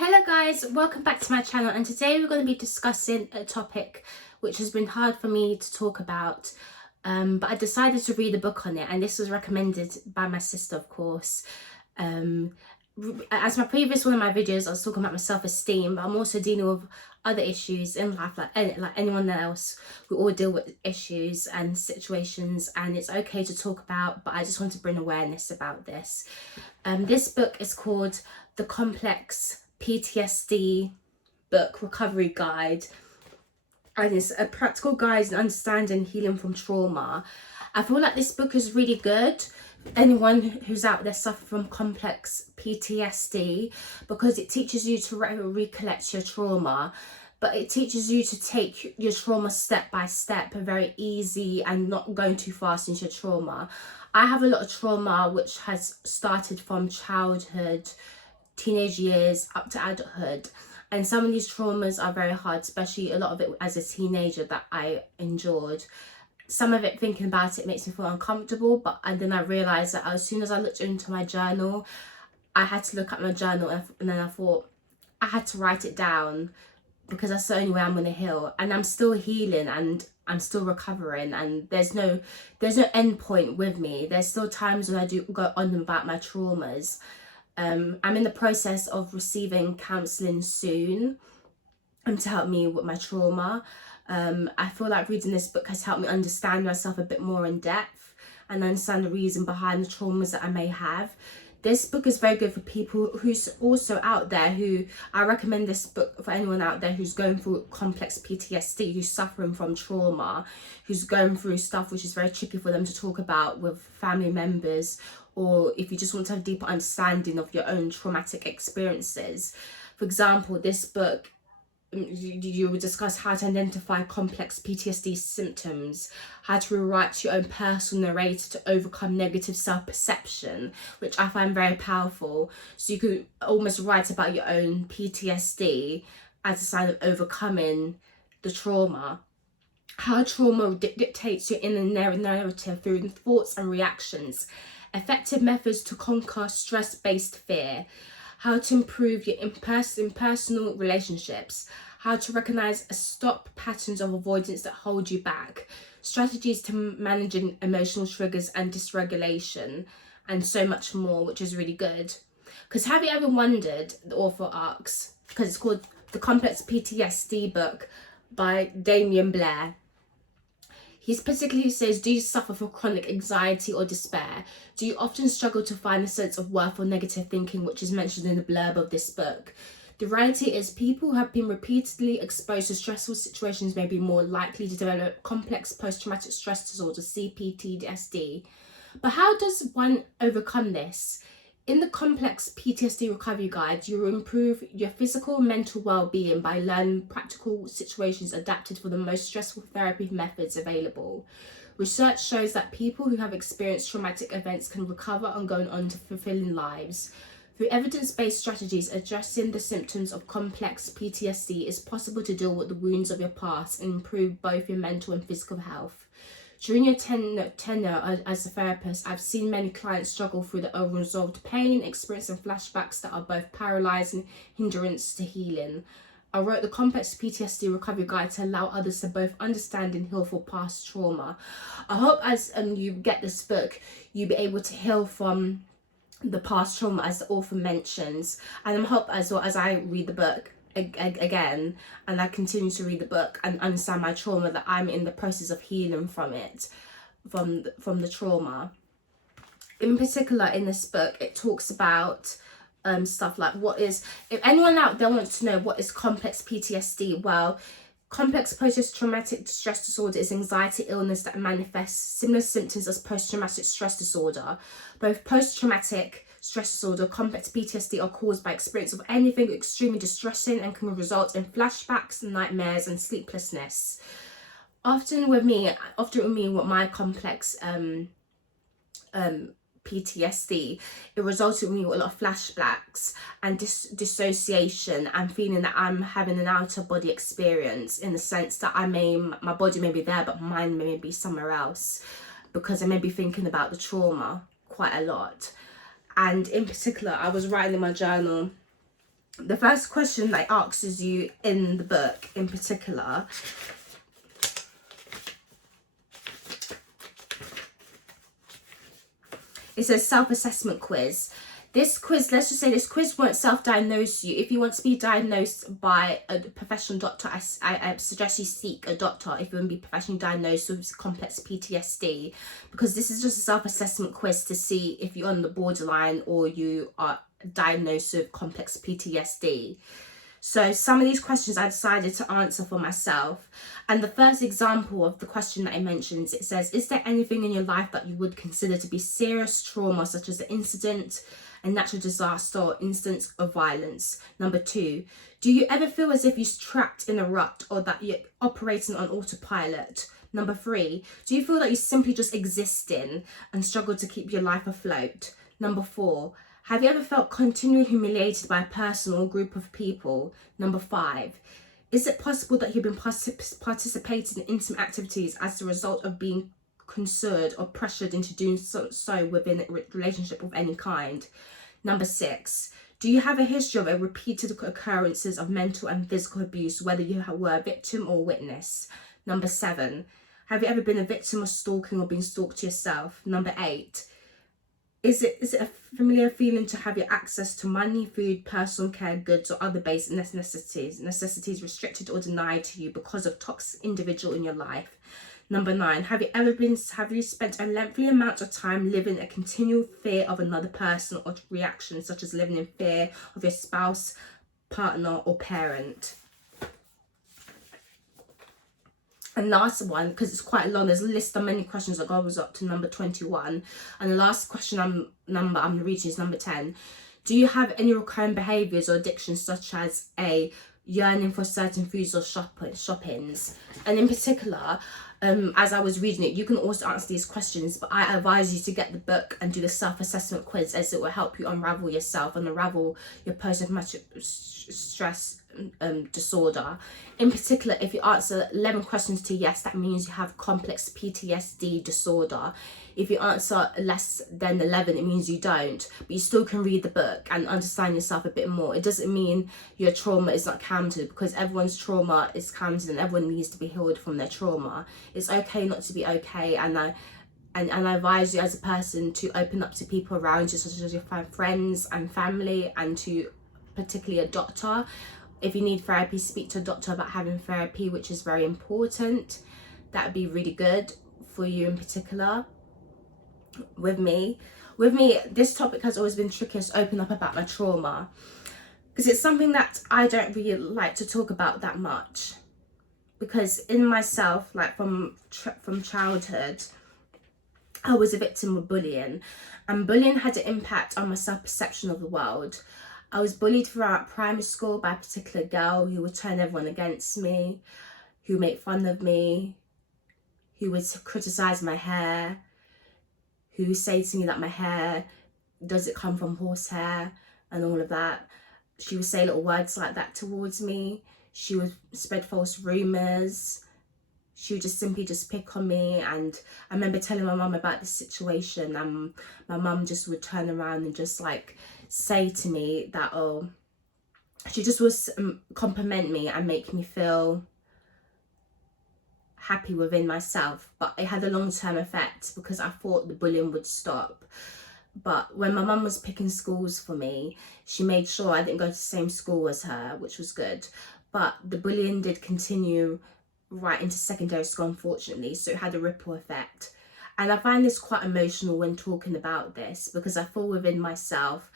Hello guys, welcome back to my channel, and today we're going to be discussing a topic which has been hard for me to talk about, but I decided to read a book on it, and this was recommended by my sister, of course. Um, as my previous one of my videos, I was talking about my self-esteem, but I'm also dealing with other issues in life, like anyone else. We all deal with issues and situations, and it's okay to talk about, but I just want to bring awareness about this. This book is called The Complex PTSD Book Recovery Guide, and it's a practical guide in understanding healing from trauma. I feel like this book is really good for anyone who's out there suffering from complex PTSD, because it teaches you to recollect your trauma, but it teaches you to take your trauma step by step, very easy and not going too fast into your trauma. I have a lot of trauma which has started from childhood, teenage years up to adulthood, and some of these traumas are very hard, especially a lot of it as a teenager that I endured. Some of it, thinking about it, makes me feel uncomfortable, and then I realized that as soon as I looked into my journal, I had to look at my journal, and then I thought I had to write it down, because that's the only way I'm going to heal. And I'm still healing, and I'm still recovering, and there's no end point with me. There's still times when I do go on about my traumas. I'm in the process of receiving counselling soon to help me with my trauma. I feel like reading this book has helped me understand myself a bit more in depth and understand the reason behind the traumas that I may have. This book is very good for people who's also out there who, I recommend this book for anyone out there who's going through complex PTSD, who's suffering from trauma, who's going through stuff which is very tricky for them to talk about with family members, or if you just want to have a deeper understanding of your own traumatic experiences. For example, this book, you will discuss how to identify complex PTSD symptoms, how to rewrite your own personal narrative to overcome negative self-perception, which I find very powerful. So you could almost write about your own PTSD as a sign of overcoming the trauma. How trauma dictates your inner narrative through thoughts and reactions. Effective methods to conquer stress-based fear. How to improve your personal relationships. How to recognize and stop patterns of avoidance that hold you back. Strategies to managing emotional triggers and dysregulation, and so much more, which is really good. Because have you ever wondered, the author asks, because it's called The Complex PTSD Book by Damian Blair. He specifically says, do you suffer from chronic anxiety or despair? Do you often struggle to find a sense of worth or negative thinking, which is mentioned in the blurb of this book? The reality is, people who have been repeatedly exposed to stressful situations may be more likely to develop complex post-traumatic stress disorder, CPTSD. But how does one overcome this? In the Complex PTSD Recovery Guide, you will improve your physical and mental well-being by learning practical situations adapted for the most stressful therapy methods available. Research shows that people who have experienced traumatic events can recover and go on to fulfilling lives. Through evidence-based strategies addressing the symptoms of complex PTSD, it's possible to deal with the wounds of your past and improve both your mental and physical health. During your tenure as a therapist, I've seen many clients struggle through the unresolved pain, experiencing flashbacks that are both paralysing and hindrance to healing. I wrote the Complex PTSD Recovery Guide to allow others to both understand and heal from past trauma. I hope as you get this book, you'll be able to heal from the past trauma, as the author mentions, and I hope as well as I read the book again and I continue to read the book and understand my trauma, that I'm in the process of healing from it, from the trauma. In particular, in this book, it talks about stuff like, what is, if anyone out there wants to know what is complex PTSD, well, complex post-traumatic stress disorder is anxiety illness that manifests similar symptoms as post-traumatic stress disorder. Both post-traumatic stress disorder, complex PTSD are caused by experience of anything extremely distressing and can result in flashbacks, nightmares, and sleeplessness. Often with me, with my complex PTSD, it resulted in me with a lot of flashbacks and dissociation, and feeling that I'm having an outer body experience, in the sense that my body may be there but mine may be somewhere else, because I may be thinking about the trauma quite a lot. And in particular, I was writing in my journal The first question that asks you in the book in particular it's a self-assessment quiz. This quiz, let's just say this quiz won't self-diagnose you. If you want to be diagnosed by a professional doctor, I suggest you seek a doctor if you want to be professionally diagnosed with complex PTSD, because this is just a self-assessment quiz to see if you're on the borderline or you are diagnosed with complex PTSD. So some of these questions I decided to answer for myself. And the first example of the question that it mentions, it says, is there anything in your life that you would consider to be serious trauma, such as an incident, a natural disaster, or instance of violence? Number 2, do you ever feel as if you're trapped in a rut or that you're operating on autopilot? Number 3, do you feel that you're simply just existing and struggle to keep your life afloat? Number 4, have you ever felt continually humiliated by a person or group of people? Number 5, is it possible that you've been participating in intimate activities as a result of being concerned or pressured into doing so within a relationship of any kind? Number 6, do you have a history of repeated occurrences of mental and physical abuse, whether you were a victim or witness? Number 7, have you ever been a victim of stalking or been stalked yourself? Number 8, is it a familiar feeling to have your access to money, food, personal care, goods, or other basic necessities restricted or denied to you because of toxic individual in your life? Number 9, have you spent a lengthy amount of time living in a continual fear of another person or reaction, such as living in fear of your spouse, partner, or parent? And last one, because it's quite long, there's a list of many questions that goes up to number 21. And the last question I'm reading is number 10. Do you have any recurring behaviours or addictions, such as a yearning for certain foods or shoppings? And in particular, as I was reading it, you can also answer these questions, but I advise you to get the book and do the self-assessment quiz, as it will help you unravel yourself and unravel your post-traumatic stress disorder. In particular, if you answer 11 questions to yes, that means you have complex PTSD disorder. If you answer less than 11, it means you don't, but you still can read the book and understand yourself a bit more. It doesn't mean your trauma is not counted, because everyone's trauma is counted and everyone needs to be healed from their trauma. It's okay not to be okay, and I advise you as a person to open up to people around you, such as your friends and family, and to particularly a doctor. If you need therapy, speak to a doctor about having therapy, which is very important. That would be really good for you in particular. With me, this topic has always been tricky to open up about my trauma, because it's something that I don't really like to talk about that much. Because in myself, like from childhood, I was a victim of bullying, and bullying had an impact on my self-perception of the world. I was bullied throughout primary school by a particular girl who would turn everyone against me, who would make fun of me, who would criticise my hair, who would say to me that my hair, does it come from horsehair, and all of that. She would say little words like that towards me. She would spread false rumours. She would just simply pick on me. And I remember telling my mum about this situation, and my mum just would turn around and just like say to me that, oh, she just was compliment me and make me feel happy within myself. But it had a long-term effect, because I thought the bullying would stop. But when my mum was picking schools for me, she made sure I didn't go to the same school as her, which was good. But the bullying did continue right into secondary school, unfortunately, so it had a ripple effect. And I find this quite emotional when talking about this, because I feel within myself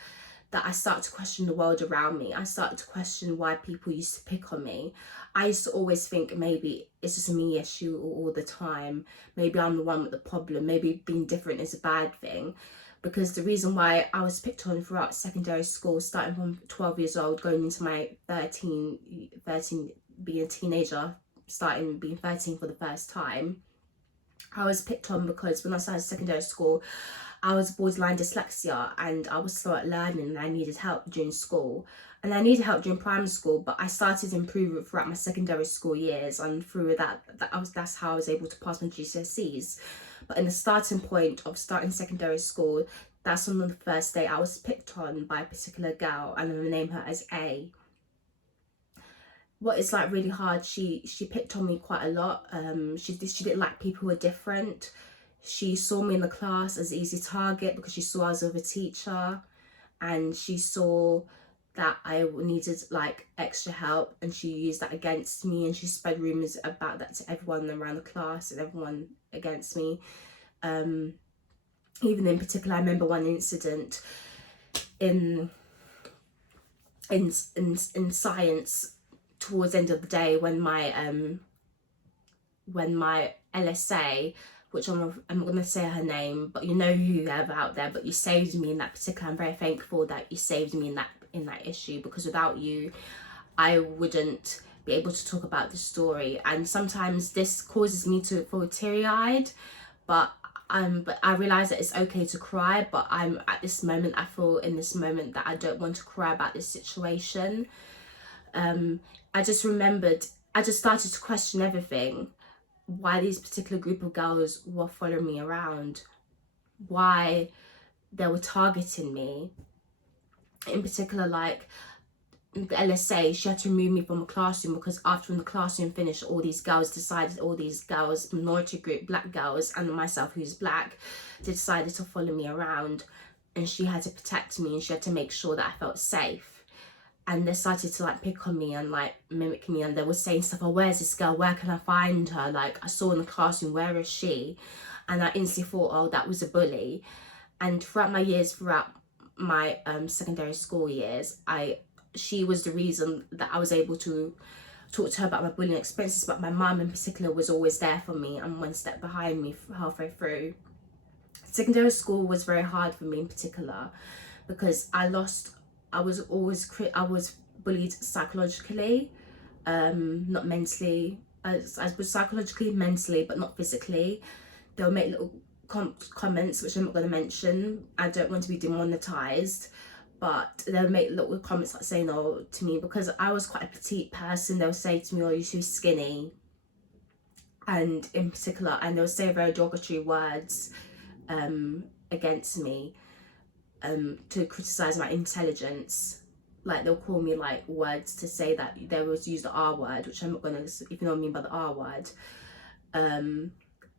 that I start to question the world around me. I start to question why people used to pick on me. I used to always think maybe it's just a me issue all the time. Maybe I'm the one with the problem. Maybe being different is a bad thing. Because the reason why I was picked on throughout secondary school, starting from 12 years old, going into my 13, being a teenager, starting being 13 for the first time, I was picked on because when I started secondary school, I was borderline dyslexia, and I was slow at learning, and I needed help during school. And I needed help during primary school, but I started improving throughout my secondary school years, and through that's how I was able to pass my GCSEs. But in the starting point of starting secondary school, that's on the first day I was picked on by a particular girl, and I'm gonna name her as A. what is like really hard, she picked on me quite a lot. She didn't like people who were different. She saw me in the class as an easy target because she saw I was with a teacher, and she saw that I needed like extra help, and she used that against me, and she spread rumors about that to everyone around the class and everyone against me. Even in particular, I remember one incident in science towards the end of the day when my LSA, which I'm not going to say her name, but you know who you have out there, but you saved me in that particular. I'm very thankful that you saved me in that issue, because without you I wouldn't be able to talk about this story. And sometimes this causes me to feel teary-eyed, but I realize that it's okay to cry, but I feel in this moment that I don't want to cry about this situation. I just started to question everything. Why these particular group of girls were following me around, why they were targeting me. In particular, like the LSA, she had to remove me from a classroom because after when the classroom finished, all these girls, minority group, black girls, and myself who's black, they decided to follow me around, and she had to protect me, and she had to make sure that I felt safe. And they started to like pick on me and like mimic me, and they were saying stuff, oh, where's this girl, where can I find her, like I saw in the classroom, where is she? And I instantly thought, oh, that was a bully. And throughout my secondary school years, she was the reason that I was able to talk to her about my bullying experiences, but my mum in particular was always there for me and one step behind me halfway through. Secondary school was very hard for me in particular because I was bullied psychologically, not mentally. I was psychologically, mentally, but not physically. They'll make little comments, which I'm not going to mention. I don't want to be demonetized, but they'll make little comments like saying, oh, to me, because I was quite a petite person, they'll say to me, oh, you're too skinny. And in particular, and they'll say very derogatory words against me, to criticize my intelligence. Like they'll call me like words to say that they was use the R word, which I'm not gonna, if you know what I mean by the R word.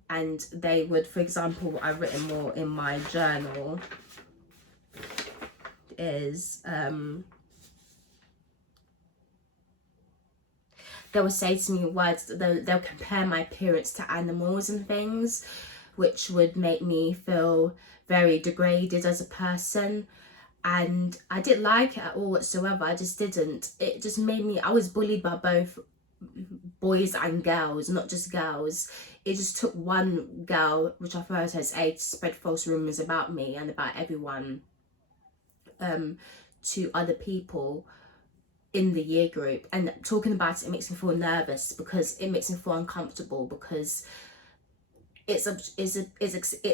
And they would, for example, what I've written more in my journal is they would say to me words, they'll compare my appearance to animals and things, which would make me feel very degraded as a person. And I didn't like it at all whatsoever. I just didn't. It just made me, I was bullied by both boys and girls, not just girls. It just took one girl, which I refer to as A, to spread false rumors about me and about everyone to other people in the year group. And talking about it makes me feel nervous, because it makes me feel uncomfortable, because it's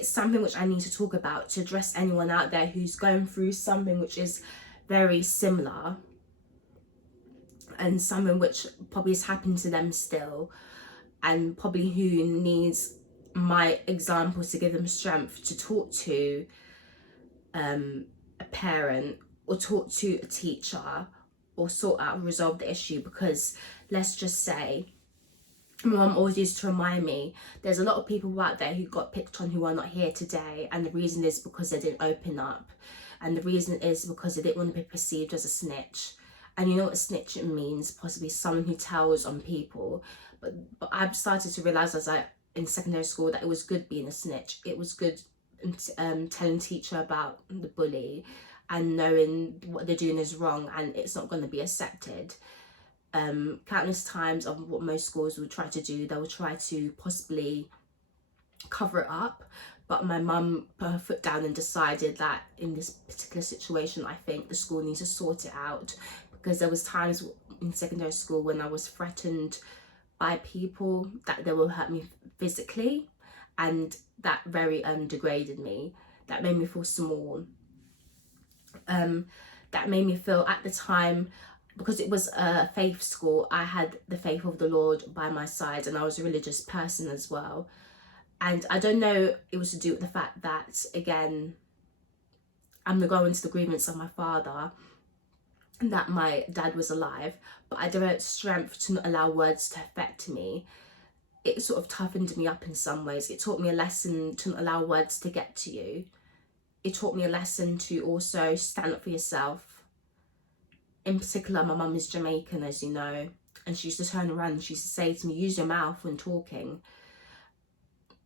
something which I need to talk about to address anyone out there who's going through something which is very similar, and something which probably has happened to them still, and probably who needs my examples to give them strength to talk to a parent or talk to a teacher or sort out and resolve the issue. Because let's just say, my mum always used to remind me, there's a lot of people out there who got picked on who are not here today, and the reason is because they didn't open up, and the reason is because they didn't want to be perceived as a snitch. And you know what snitching means, possibly someone who tells on people. But I've started to realise in secondary school that it was good being a snitch. It was good telling teacher about the bully and knowing what they're doing is wrong and it's not going to be accepted. Countless times of what most schools would try to do, they would try to possibly cover it up, but my mum put her foot down and decided that in this particular situation, I think the school needs to sort it out. Because there was times in secondary school when I was threatened by people that they will hurt me physically, and that very degraded me. That made me feel small. That made me feel at the time, because it was a faith school, I had the faith of the Lord by my side, and I was a religious person as well. And I don't know, it was to do with the fact that, again, I'm going to the grievance of my father. that my dad was alive, but I developed strength to not allow words to affect me. It sort of toughened me up in some ways. It taught me a lesson to not allow words to get to you. It taught me a lesson to also stand up for yourself. In particular, my mum is Jamaican, as you know, and she used to turn around and she used to say to me, use your mouth when talking,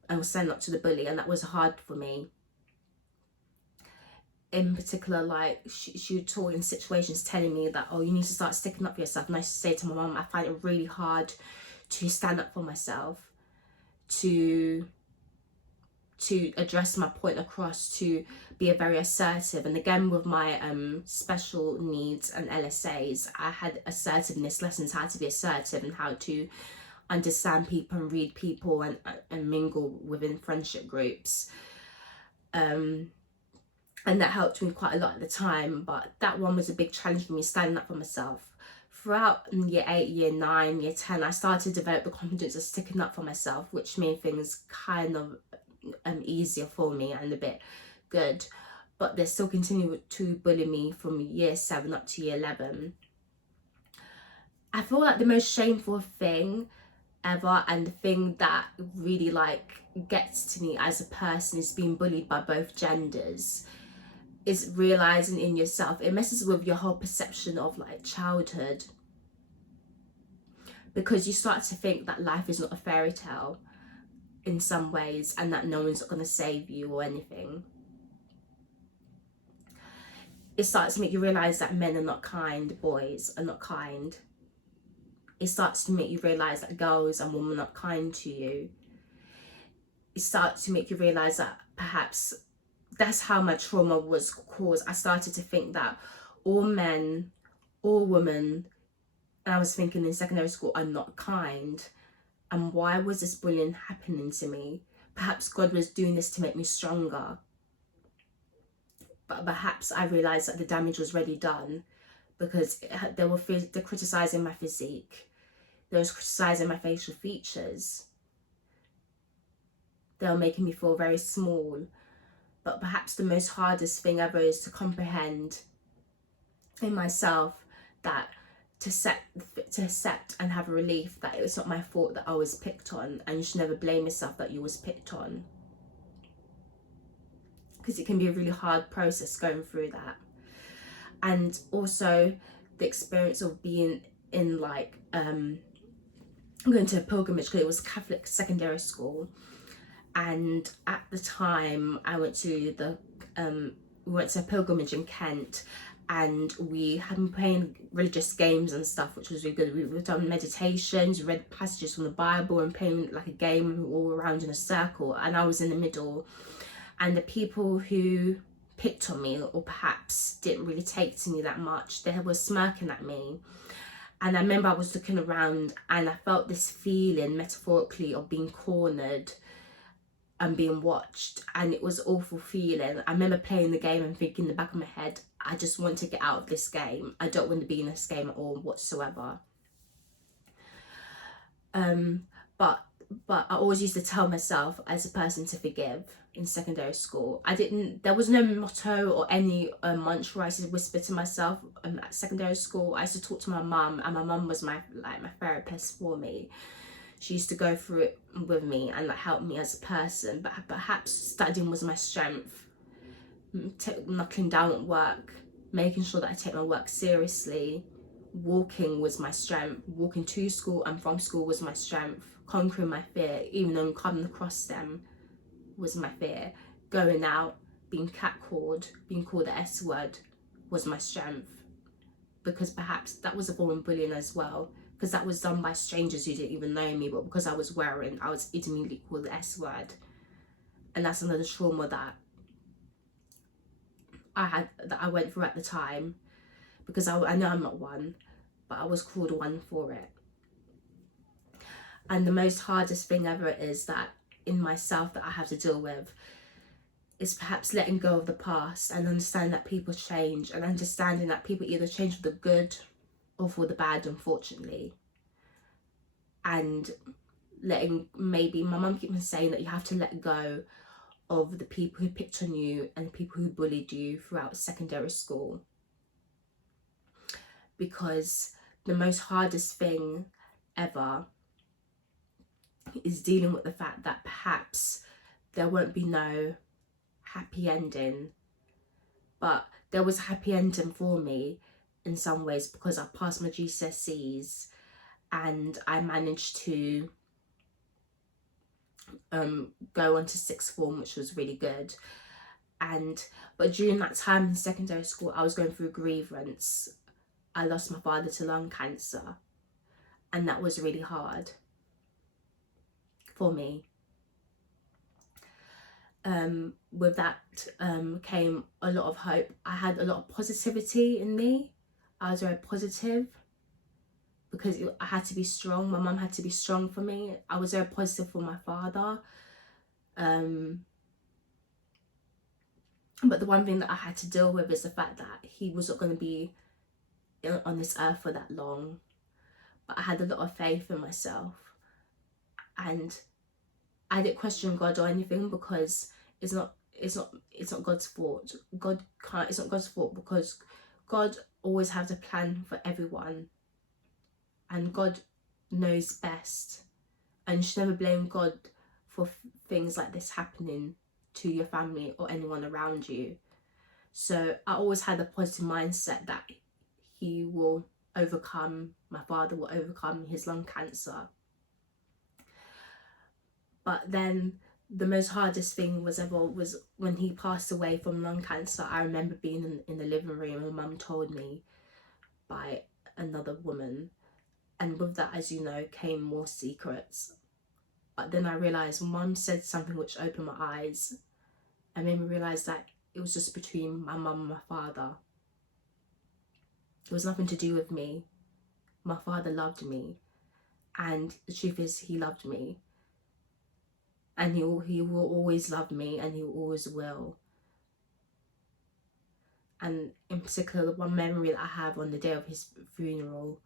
and was stand up to the bully, and that was hard for me. In particular, like she would talk in situations telling me that, oh, you need to start sticking up for yourself. And I used to say to my mum, I find it really hard to stand up for myself, to address my point across, to be a very assertive. And again, with my special needs and LSAs, I had assertiveness lessons, how to be assertive and how to understand people and read people and mingle within friendship groups. And that helped me quite a lot at the time, but that one was a big challenge for me, standing up for myself. Throughout year 8, year 9, year 10, I started to develop the confidence of sticking up for myself, which made things kind of easier for me and a bit good. But they still continued to bully me from year 7 up to year 11. I feel like the most shameful thing ever, and the thing that really like gets to me as a person, is being bullied by both genders, is realizing in yourself, it messes with your whole perception of like childhood, because you start to think that life is not a fairy tale in some ways, and that no one's going to save you or anything. It starts to make you realize that men are not kind, boys are not kind. It starts to make you realize that girls and women are not kind to you. It starts to make you realize that perhaps that's how my trauma was caused. I started to think that all men, all women, and I was thinking in secondary school, are not kind. And why was this bullying happening to me? Perhaps God was doing this to make me stronger. But perhaps I realised that the damage was already done, because they're criticising my physique. They were criticising my facial features. They were making me feel very small. But perhaps the most hardest thing ever is to comprehend in myself that to accept and have a relief that it was not my fault that I was picked on, and you should never blame yourself that you was picked on, because it can be a really hard process going through that. And also the experience of being in like going to a pilgrimage, because it was Catholic secondary school. And at the time I went to a pilgrimage in Kent, and we had been playing religious games and stuff, which was really good. We've done meditations, read passages from the Bible, and playing like a game all around in a circle, and I was in the middle. And the people who picked on me, or perhaps didn't really take to me that much, they were smirking at me. And I remember I was looking around and I felt this feeling, metaphorically, of being cornered and being watched, and it was an awful feeling. I remember playing the game and thinking in the back of my head, I just want to get out of this game. I don't want to be in this game at all whatsoever. But I always used to tell myself as a person to forgive in secondary school. There was no motto or any mantra I used to whisper to myself at secondary school. I used to talk to my mum, and my mum was my therapist for me. She used to go through it with me and like help me as a person. But perhaps studying was my strength. Knuckling down at work, making sure that I take my work seriously. Walking was my strength. Walking to school and from school was my strength. Conquering my fear, even though coming across them was my fear. Going out, being catcalled, being called the S word was my strength. Because perhaps that was a form of bullying as well. Because that was done by strangers who didn't even know me, but because I was immediately called the S word. And that's another trauma that I went through at the time, because I know I'm not one, but I was called one for it. And the most hardest thing ever is that in myself that I have to deal with is perhaps letting go of the past and understanding that people change, and understanding that people either change for the good or for the bad, unfortunately. And maybe my mum keeps on saying that you have to let go of the people who picked on you and the people who bullied you throughout secondary school. because the most hardest thing ever is dealing with the fact that perhaps there won't be no happy ending. But there was a happy ending for me in some ways, because I passed my GCSEs and I managed to go on to sixth form, which was really good. But during that time in secondary school, I was going through grievance. I lost my father to lung cancer, and that was really hard for me. With that came a lot of hope. I had a lot of positivity in me. I was very positive because I had to be strong. My mum had to be strong for me. I was very positive for my father. But the one thing that I had to deal with is the fact that he wasn't going to be on this earth for that long. But I had a lot of faith in myself, and I didn't question God or anything, because it's not God's fault. It's not God's fault, because God always has a plan for everyone, and God knows best. And you should never blame God for things like this happening to your family or anyone around you. So I always had a positive mindset that he will overcome, my father will overcome his lung cancer. But then the most hardest thing was when he passed away from lung cancer. I remember being in the living room, and mum told me by another woman, and with that, as you know, came more secrets. But then I realised mum said something which opened my eyes and made me realise that it was just between my mum and my father. It was nothing to do with me. My father loved me, and the truth is, he loved me, and he will always love me, and he always will. And in particular, the one memory that I have on the day of his funeral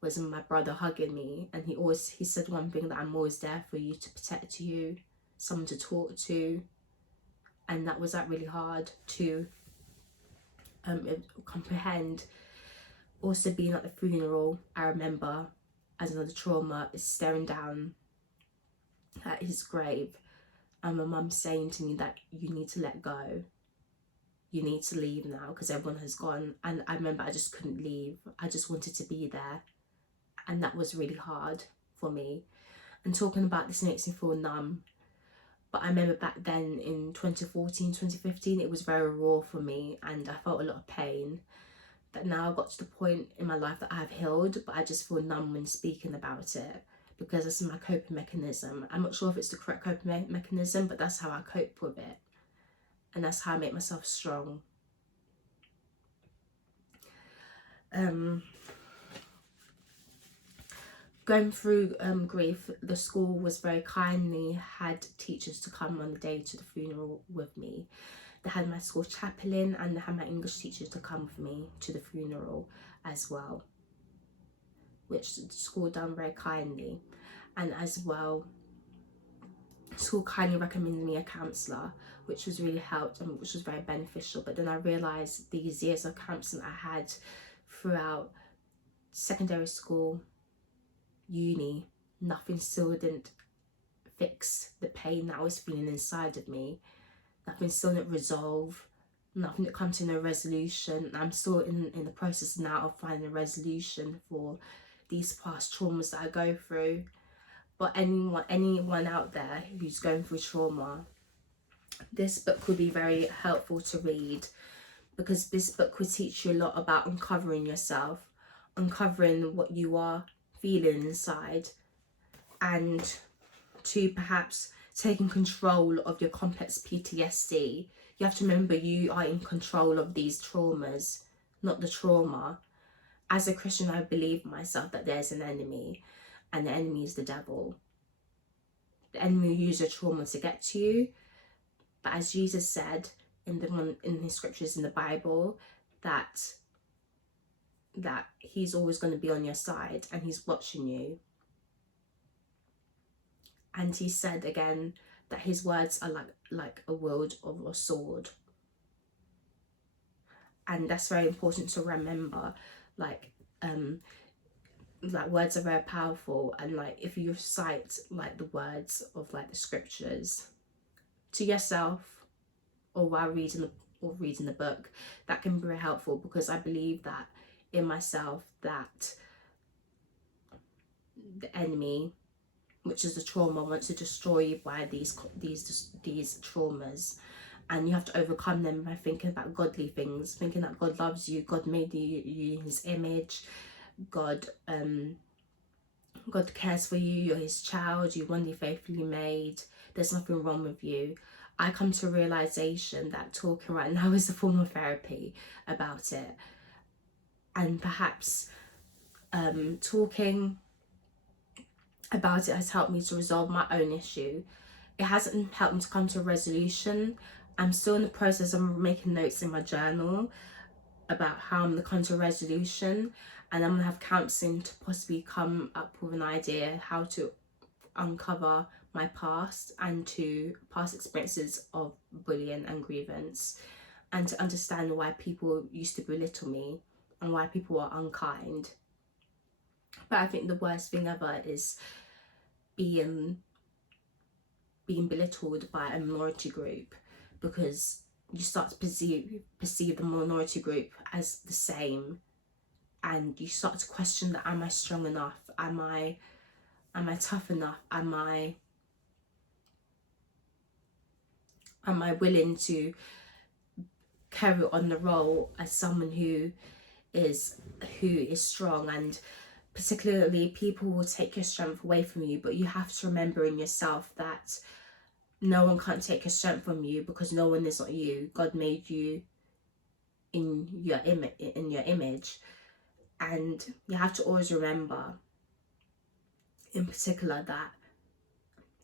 was my brother hugging me, and he said one thing, that I'm always there for you, to protect you, someone to talk to. And that was really hard to comprehend. Also being at the funeral, I remember, as another trauma, is staring down at his grave, and my mum saying to me that you need to let go, you need to leave now, because everyone has gone. And I remember I just couldn't leave. I just wanted to be there, and that was really hard for me. And talking about this makes me feel numb. But I remember back then in 2014, 2015, it was very raw for me, and I felt a lot of pain. But now I got to the point in my life that I have healed, but I just feel numb when speaking about it, because this is my coping mechanism. I'm not sure if it's the correct coping mechanism, but that's how I cope with it. And that's how I make myself strong. Going through grief, the school was very kindly had teachers to come on the day to the funeral with me. They had my school chaplain, and they had my English teachers to come with me to the funeral as well, which the school done very kindly. And as well, school kindly recommended me a counsellor, which was really helped and which was very beneficial. But then I realised these years of counselling I had throughout secondary school, uni, nothing still didn't fix the pain that I was feeling inside of me. Nothing still didn't resolve, nothing that come to no resolution. I'm still in the process now of finding a resolution for these past traumas that I go through. But anyone out there who's going through trauma, this book will be very helpful to read, because this book will teach you a lot about uncovering yourself, uncovering what you are feeling inside, and to perhaps taking control of your complex PTSD. You have to remember you are in control of these traumas, not the trauma. As a Christian, I believe myself that there's an enemy, and the enemy is the devil. The enemy will use your trauma to get to you. But as Jesus said in his scriptures in the Bible, that he's always going to be on your side, and he's watching you. And he said again that his words are like a word of a sword. And that's very important to remember. Like, like words are very powerful, and like if you recite like the words of like the scriptures to yourself or while reading the book, that can be very helpful, because I believe that in myself that the enemy, which is the trauma, wants to destroy you by these traumas, and you have to overcome them by thinking about godly things, thinking that God loves you, God made you in his image, God cares for you, you're his child, you're wonderfully faithfully made, there's nothing wrong with you. I come to a realization that talking right now is a form of therapy about it, and perhaps talking about it has helped me to resolve my own issue. It hasn't helped me to come to a resolution. I'm still in the process of making notes in my journal about how I'm going to come to a resolution, and I'm going to have counselling to possibly come up with an idea how to uncover my past and to past experiences of bullying and grievance, and to understand why people used to belittle me and why people are unkind. But I think the worst thing ever is being belittled by a minority group, because you start to perceive the minority group as the same, and you start to question that, am I strong enough, am I tough enough, am I willing to carry on the role as someone who is strong. And particularly, people will take your strength away from you, but you have to remember in yourself that no one can't take your strength from you, because no one is not you. God made you in your image, and you have to always remember, in particular, that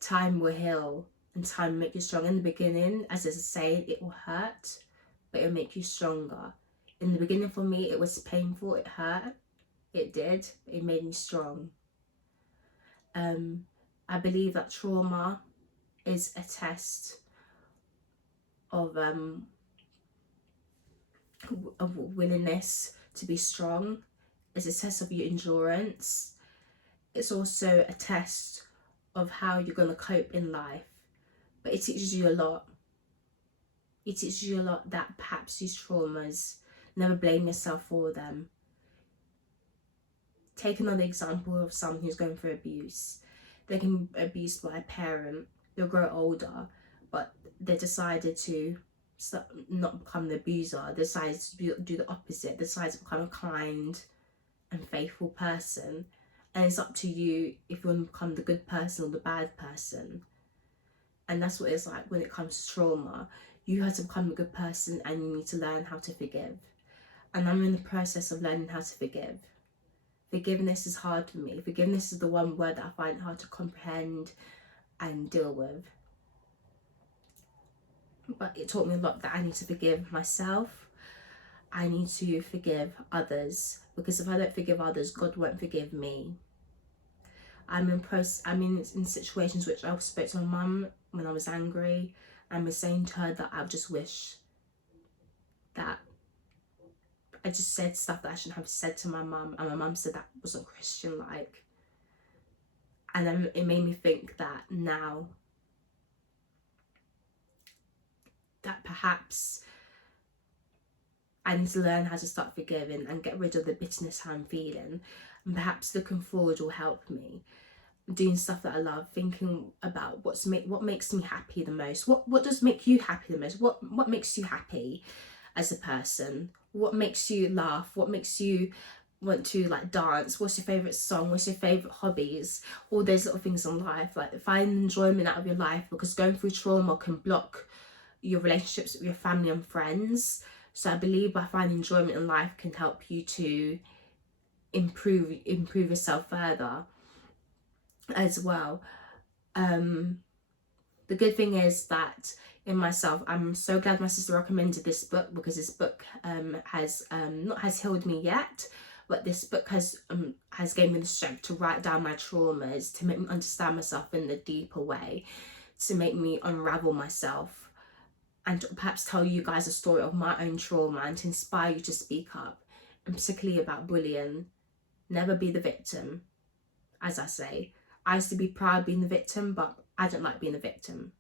time will heal and time will make you strong. In the beginning, as I say, it will hurt, but it'll make you stronger. In the beginning, for me, it was painful, it hurt, it did, it made me strong. I believe that trauma is a test of willingness to be strong. It's a test of your endurance. It's also a test of how you're going to cope in life. But it teaches you a lot. It teaches you a lot that perhaps these traumas, never blame yourself for them. Take another example of someone who's going through abuse. They can be abused by a parent. They'll grow older, but they decided to not become the abuser. They decided to do the opposite. They decided to become a kind and faithful person. And it's up to you if you want to become the good person or the bad person. And that's what it's like when it comes to trauma. You have to become a good person, and you need to learn how to forgive. And I'm in the process of learning how to forgive. Forgiveness is hard for me. Forgiveness is the one word that I find hard to comprehend and deal with. But it taught me a lot that I need to forgive myself. I need to forgive others, because if I don't forgive others, God won't forgive me. I'm in situations which I spoke to my mum when I was angry, and was saying to her that I just wish that I just said stuff that I shouldn't have said to my mum, and my mum said that wasn't Christian-like. And then it made me think that now that perhaps I need to learn how to start forgiving and get rid of the bitterness I'm feeling, and perhaps looking forward will help me. Doing stuff that I love, thinking about what makes me happy the most. What does make you happy the most? What makes you happy as a person? What makes you laugh? What makes you want to like dance? What's your favourite song? What's your favourite hobbies? All those little things in life. Like, find enjoyment out of your life, because going through trauma can block your relationships with your family and friends. So I believe by finding enjoyment in life can help you to improve yourself further as well. The good thing is that in myself, I'm so glad my sister recommended this book, because this book has healed me yet, but this book has given me the strength to write down my traumas, to make me understand myself in a deeper way, to make me unravel myself, and to perhaps tell you guys a story of my own trauma, and to inspire you to speak up, and particularly about bullying. Never be the victim. As I say, I used to be proud being the victim, but I don't like being the victim.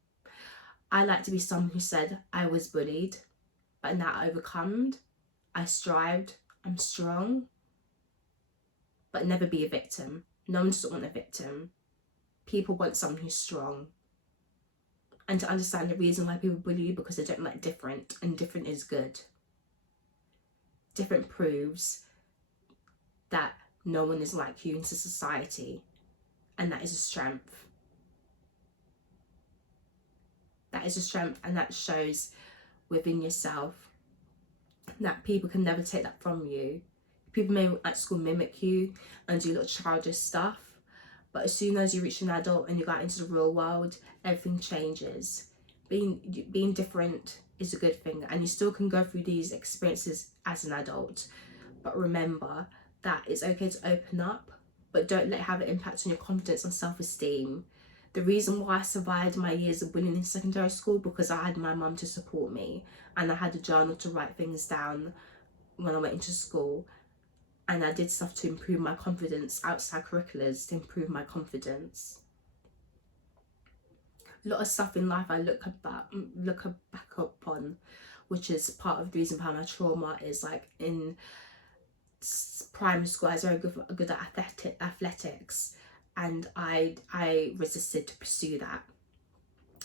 I like to be someone who said, I was bullied, but now I overcome. I strived, I'm strong, but never be a victim. No one doesn't want a victim. People want someone who's strong. And to understand the reason why people bully you, because they don't like different, and different is good. Different proves that no one is like you in society, and that is a strength. That is a strength, and that shows within yourself that people can never take that from you. People may at school mimic you and do little childish stuff, but as soon as you reach an adult and you go out into the real world, everything changes. Being different is a good thing, and you still can go through these experiences as an adult. But remember that it's okay to open up, but don't let it have an impact on your confidence and self-esteem. The reason why I survived my years of bullying in secondary school, because I had my mum to support me, and I had a journal to write things down when I went into school, and I did stuff to improve my confidence outside curriculars, to improve my confidence. A lot of stuff in life I look back upon, which is part of the reason behind my trauma, is like in primary school I was very good at athletics, and I resisted to pursue that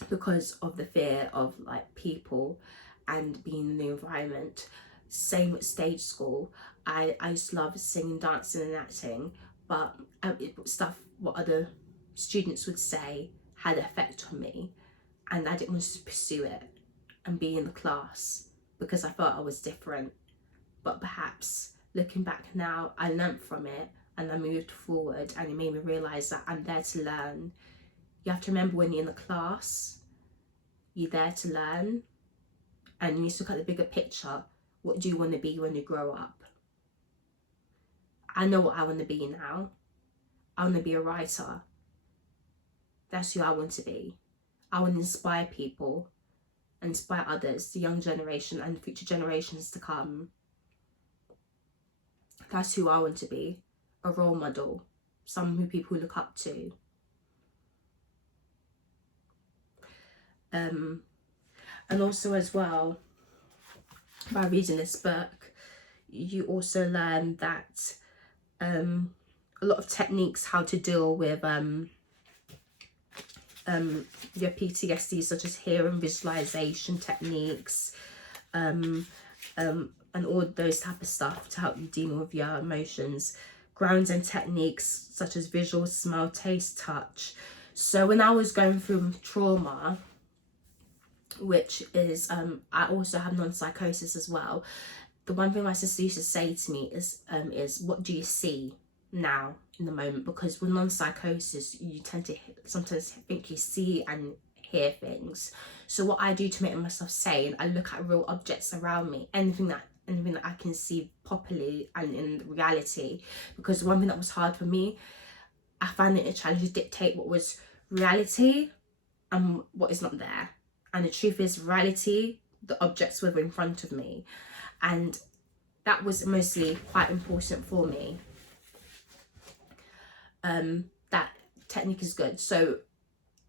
because of the fear of like people and being in the environment. Same with stage school. I used to love singing, dancing and acting, but stuff what other students would say had an effect on me, and I didn't want to pursue it and be in the class because I felt I was different. But perhaps looking back now, I learnt from it and I moved forward, and it made me realise that I'm there to learn. You have to remember, when you're in the class, you're there to learn, and you need to look at the bigger picture. What do you want to be when you grow up? I know what I want to be now. I want to be a writer. That's who I want to be. I want to inspire people, inspire others, the young generation and future generations to come. That's who I want to be. A role model, someone who people look up to. And also as well, by reading this book, you also learn that a lot of techniques how to deal with your PTSD, such as hearing visualization techniques, and all those type of stuff to help you deal with your emotions. Grounding techniques such as visual, smell, taste, touch. So when I was going through trauma, which is I also have non-psychosis as well, the one thing my sister used to say to me is what do you see now in the moment? Because with non-psychosis, you tend to sometimes think you see and hear things. So what I do to make myself sane, I look at real objects around me, anything that I can see properly and in reality. Because one thing that was hard for me, I found it a challenge to dictate what was reality and what is not there. And the truth is, reality, the objects were in front of me, and that was mostly quite important for me. That technique is good. So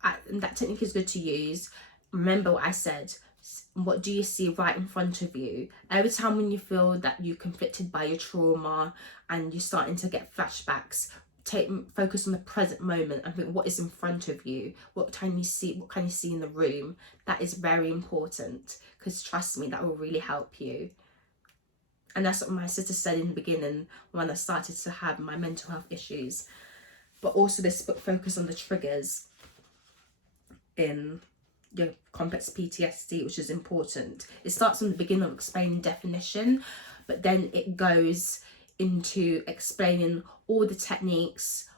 that technique is good to use. Remember what I said. What do you see right in front of you? Every time when you feel that you're conflicted by your trauma and you're starting to get flashbacks, focus on the present moment and think, what is in front of you? What can you see in the room? That is very important, because trust me, that will really help you. And that's what my sister said in the beginning when I started to have my mental health issues. But also this book focused on the triggers in your complex PTSD, which is important. It starts from the beginning of explaining definition, but then it goes into explaining all the techniques,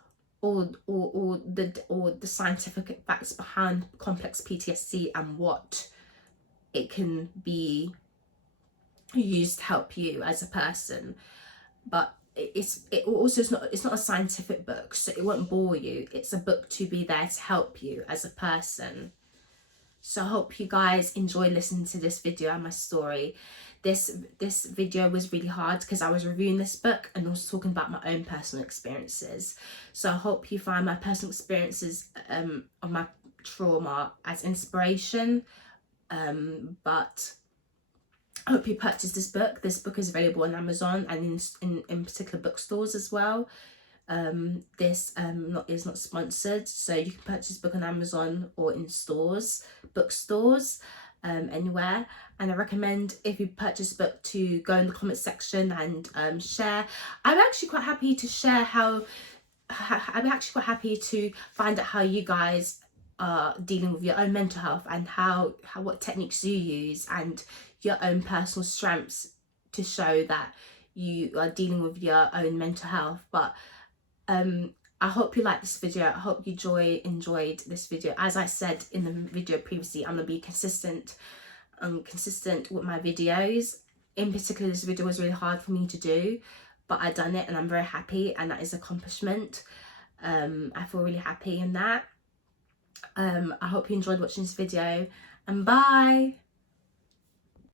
all the scientific facts behind complex PTSD and what it can be used to help you as a person. But it's not a scientific book, so it won't bore you. It's a book to be there to help you as a person. So I hope you guys enjoy listening to this video and my story. This video was really hard because I was reviewing this book and also talking about my own personal experiences. So I hope you find my personal experiences of my trauma as inspiration. But I hope you purchase this book. This book is available on Amazon and in particular bookstores as well. This is not sponsored, so you can purchase this book on Amazon or in bookstores, anywhere. And I recommend, if you purchase the book, to go in the comment section and share. I'm actually quite happy to share I'm actually quite happy to find out how you guys are dealing with your own mental health, and what techniques you use and your own personal strengths to show that you are dealing with your own mental health. But I hope you like this video. I hope you enjoyed this video. As I said in the video previously, I'm gonna be consistent with my videos. In particular, this video was really hard for me to do, but I done it and I'm very happy, and that is an accomplishment. I feel really happy in that. I hope you enjoyed watching this video, and bye.